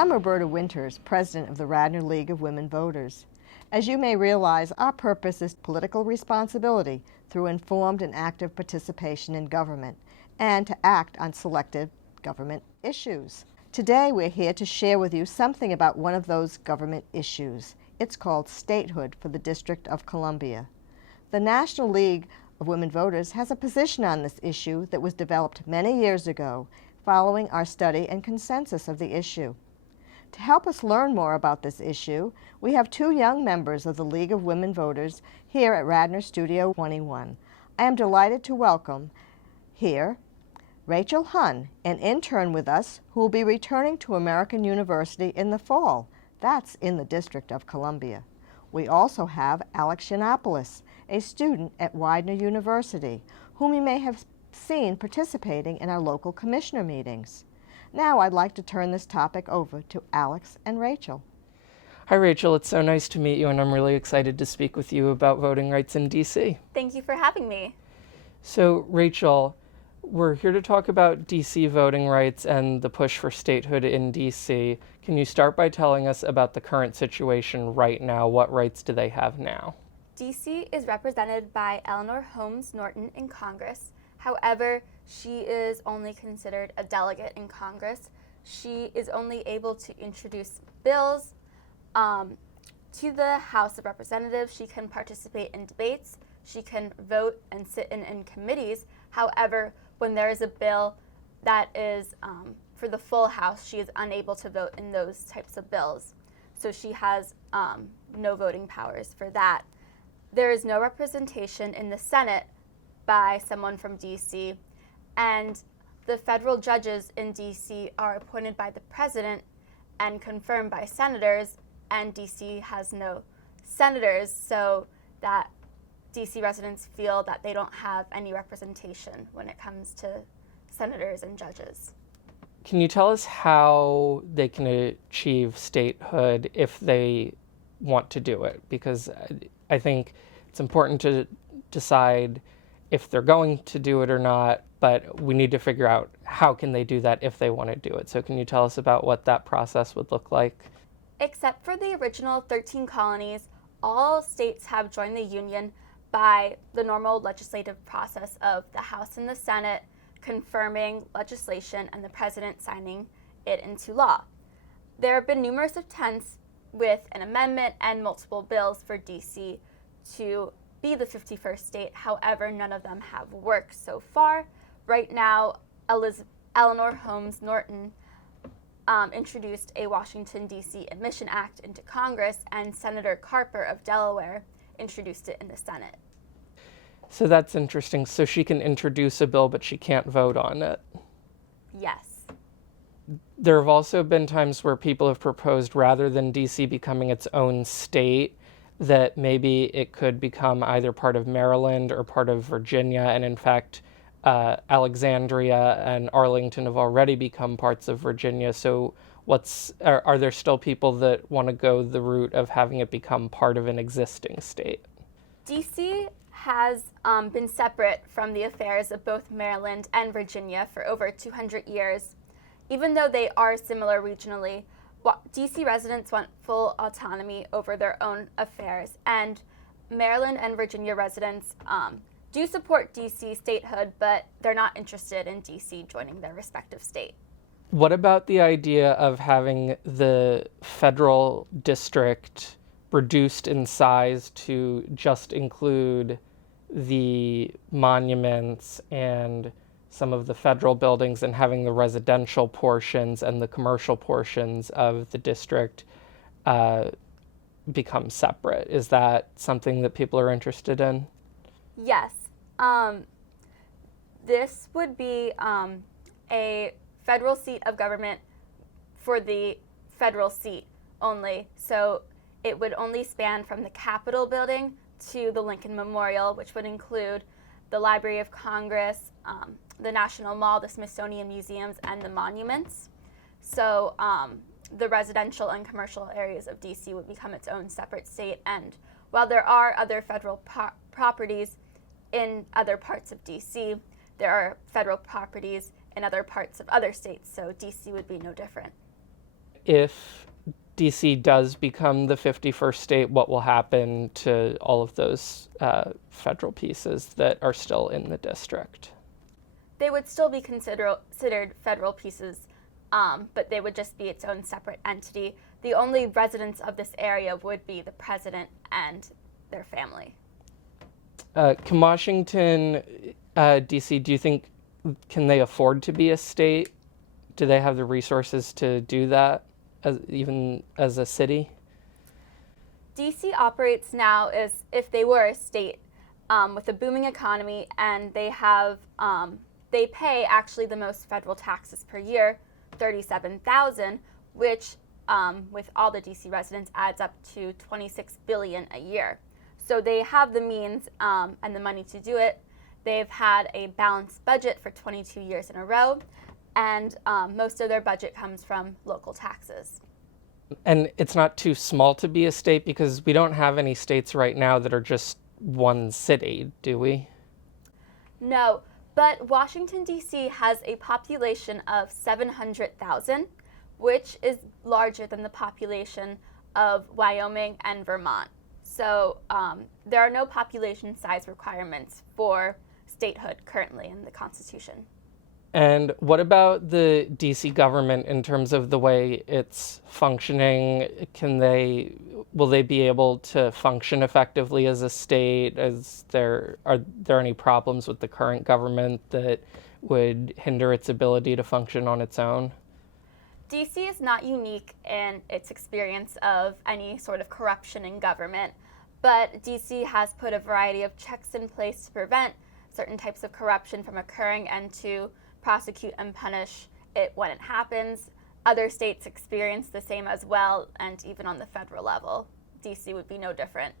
I'm Roberta Winters, President of the Radnor League of Women Voters. As you may realize, our purpose is political responsibility through informed and active participation in government and to act on selected government issues. Today we're here to share with you something about one of those government issues. It's called statehood for the District of Columbia. The National League of Women Voters has a position on this issue that was developed many years ago following our study and consensus of the issue. To help us learn more about this issue, we have two young members of the League of Women Voters here at Radnor Studio 21. I am delighted to welcome here Rachel Hunn, an intern with us who will be returning to American University in the fall. That's in the District of Columbia. We also have Alex Yannopoulos, a student at Widener University, whom you may have seen participating in our local commissioner meetings. Now I'd like to turn this topic over to Alex and Rachel. Hi Rachel, it's so nice to meet you, and I'm really excited to speak with you about voting rights in DC. Thank you for having me. So Rachel, we're here to talk about DC voting rights and the push for statehood in DC. Can you start by telling us about the current situation right now? What rights do they have now? DC is represented by Eleanor Holmes Norton in Congress. However, she is only considered a delegate in Congress. She is only able to introduce bills to the House of Representatives. She can participate in debates. She can vote and sit in committees. However, when there is a bill that is for the full House, she is unable to vote in those types of bills. So she has no voting powers for that. There is no representation in the Senate by someone from DC, and the federal judges in DC are appointed by the president and confirmed by senators, and DC has no senators, so that DC residents feel that they don't have any representation when it comes to senators and judges. Can you tell us how they can achieve statehood if they want to do it? Because I think it's important to decide if they're going to do it or not, but we need to figure out how can they do that if they want to do it. So can you tell us about what that process would look like? Except for the original 13 colonies, all states have joined the Union by the normal legislative process of the House and the Senate confirming legislation and the president signing it into law. There have been numerous attempts with an amendment and multiple bills for DC to be the 51st state. However, none of them have worked so far. Right now, Eleanor Holmes Norton introduced a Washington, D.C. Admission Act into Congress, and Senator Carper of Delaware introduced it in the Senate. So that's interesting. So she can introduce a bill, but she can't vote on it. Yes. There have also been times where people have proposed, rather than D.C. becoming its own state, that maybe it could become either part of Maryland or part of Virginia. And in fact, Alexandria and Arlington have already become parts of Virginia. So are there still people that want to go the route of having it become part of an existing state? DC has been separate from the affairs of both Maryland and Virginia for over 200 years. Even though they are similar regionally, DC residents want full autonomy over their own affairs, and Maryland and Virginia residents do support DC statehood, but they're not interested in DC joining their respective state. What about the idea of having the federal district reduced in size to just include the monuments and some of the federal buildings, and having the residential portions and the commercial portions of the district become separate? Is that something that people are interested in? Yes. This would be a federal seat of government for the federal seat only. So it would only span from the Capitol building to the Lincoln Memorial, which would include the Library of Congress, the National Mall, the Smithsonian Museums, and the monuments. So the residential and commercial areas of DC would become its own separate state. And while there are other federal properties in other parts of DC, there are federal properties in other parts of other states, so DC would be no different. If DC does become the 51st state, what will happen to all of those federal pieces that are still in the district? They would still be considered federal pieces, but they would just be its own separate entity. The only residents of this area would be the president and their family. Can Washington, DC, do you think, can they afford to be a state? Do they have the resources to do that, even as a city? DC operates now as if they were a state with a booming economy, and they pay actually the most federal taxes per year, $37,000, which with all the DC residents adds up to $26 billion a year. So they have the means and the money to do it. They've had a balanced budget for 22 years in a row, and most of their budget comes from local taxes. And it's not too small to be a state, because we don't have any states right now that are just one city, do we? No, but Washington, D.C. has a population of 700,000, which is larger than the population of Wyoming and Vermont. So there are no population size requirements for statehood currently in the Constitution. And what about the DC government in terms of the way it's functioning? Will they be able to function effectively as a state? Are there any problems with the current government that would hinder its ability to function on its own? DC is not unique in its experience of any sort of corruption in government, but DC has put a variety of checks in place to prevent certain types of corruption from occurring and to prosecute and punish it when it happens. Other states experience the same as well, and even on the federal level, DC would be no different.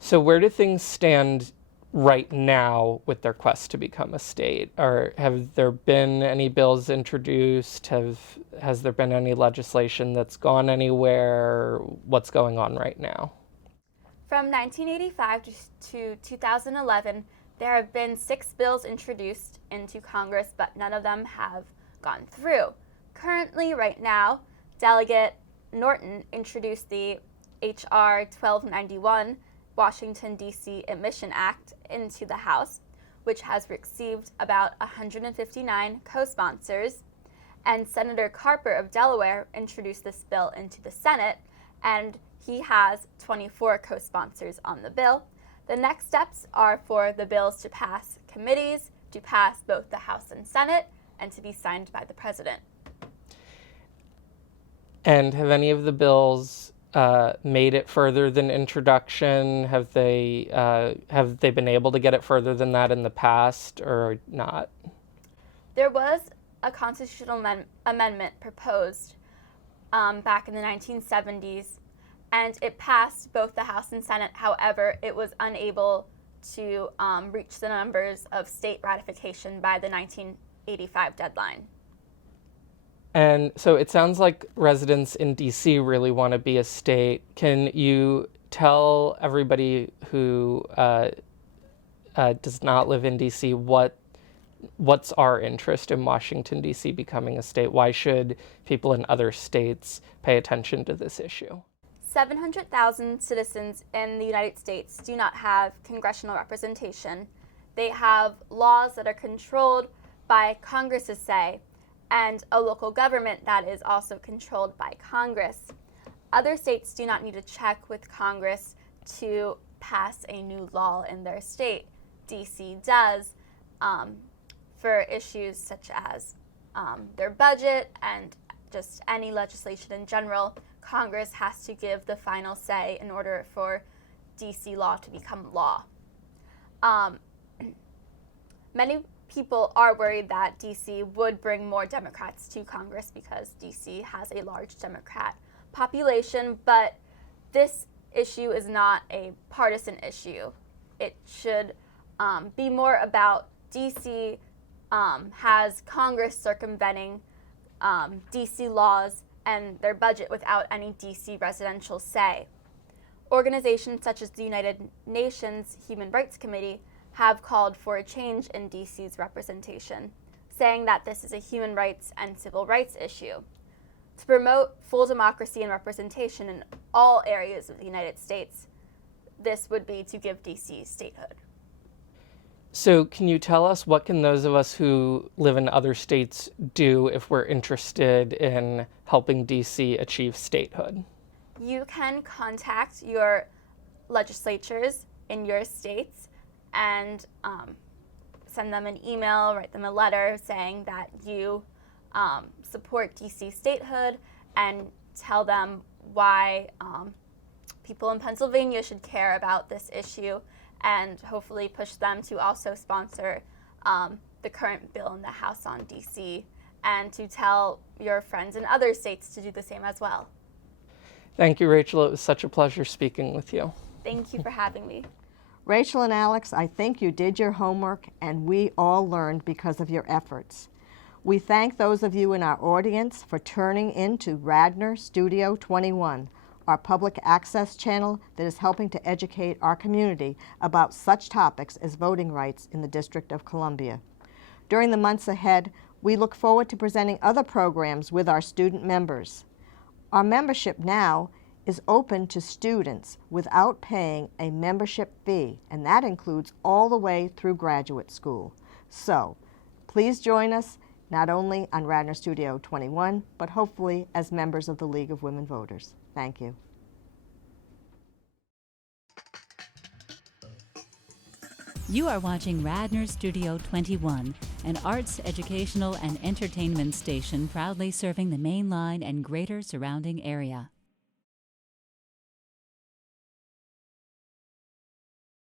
So where do things stand right now with their quest to become a state? Or have there been any bills introduced? Has there been any legislation that's gone anywhere? What's going on right now? From 1985 to 2011, there have been 6 bills introduced into Congress, but none of them have gone through. Currently, right now, Delegate Norton introduced the H.R. 1291, Washington, D.C. Admission Act, into the House, which has received about 159 co-sponsors. And Senator Carper of Delaware introduced this bill into the Senate, and he has 24 co-sponsors on the bill. The next steps are for the bills to pass committees, to pass both the House and Senate, and to be signed by the president. And have any of the bills made it further than introduction? Have they been able to get it further than that in the past, or not? There was a constitutional amendment proposed back in the 1970s, and it passed both the House and Senate. However, it was unable to reach the numbers of state ratification by the 1985 deadline. And so it sounds like residents in DC really want to be a state. Can you tell everybody who does not live in DC what's our interest in Washington, D.C. becoming a state? Why should people in other states pay attention to this issue? 700,000 citizens in the United States do not have congressional representation. They have laws that are controlled by Congress's say, and a local government that is also controlled by Congress. Other states do not need to check with Congress to pass a new law in their state. DC does for issues such as their budget and just any legislation in general. Congress has to give the final say in order for DC law to become law. Many people are worried that DC would bring more Democrats to Congress because DC has a large Democrat population, but this issue is not a partisan issue. It should be more about DC has Congress circumventing DC laws and their budget without any DC residential say. Organizations such as the United Nations Human Rights Committee have called for a change in DC's representation, saying that this is a human rights and civil rights issue. To promote full democracy and representation in all areas of the United States, this would be to give DC statehood. So can you tell us, what can those of us who live in other states do if we're interested in helping DC achieve statehood? You can contact your legislatures in your states and send them an email, write them a letter saying that you support DC statehood, and tell them why people in Pennsylvania should care about this issue, and hopefully push them to also sponsor the current bill in the House on DC, and to tell your friends in other states to do the same as well. Thank you, Rachel. It was such a pleasure speaking with you. Thank you for having me. Rachel and Alex, I think you did your homework, and we all learned because of your efforts. We thank those of you in our audience for turning into Radnor Studio 21, our public access channel that is helping to educate our community about such topics as voting rights in the District of Columbia. During the months ahead, we look forward to presenting other programs with our student members. Our membership now is open to students without paying a membership fee, and that includes all the way through graduate school. So, please join us not only on Radnor Studio 21, but hopefully as members of the League of Women Voters. Thank you. You are watching Radnor Studio 21, an arts, educational, and entertainment station proudly serving the Main Line and greater surrounding area.